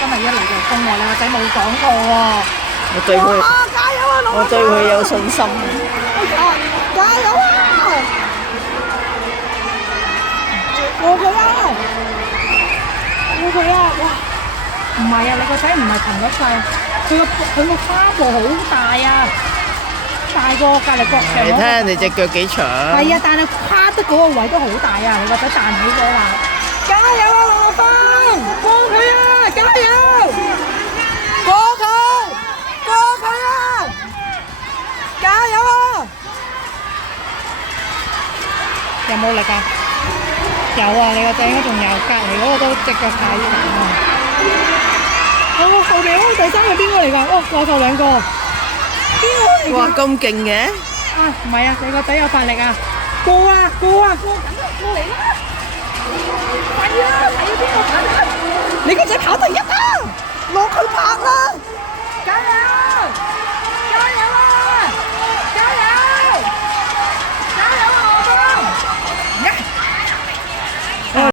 今日一嚟就風喎，你個仔冇講過喎。我對佢，加油啊！我對佢有信心。加油啊！過佢啊！過佢啊！哇！唔係啊，你個仔唔係騰咗勢，佢個花步好大啊，大過隔離國強。你睇人哋隻腳幾長。係啊，但係跨得嗰個位都好大啊！你個仔彈起咗啦！加油啊，羅芳！過佢啊！加油！過佢！過佢啊！加油啊！有冇力啊？有啊，你個仔應該仲有，隔離嗰個都隻腳太長啊！後邊嗰個第三個邊個嚟㗎？我頭兩個，邊個嚟㗎？哇，咁勁嘅！啊，唔係啊，你個仔有發力啊！過啊，過啊，過緊啦，過嚟啦！係啊，係啊，邊個跑得？你個仔跑第一啊！攞佢拍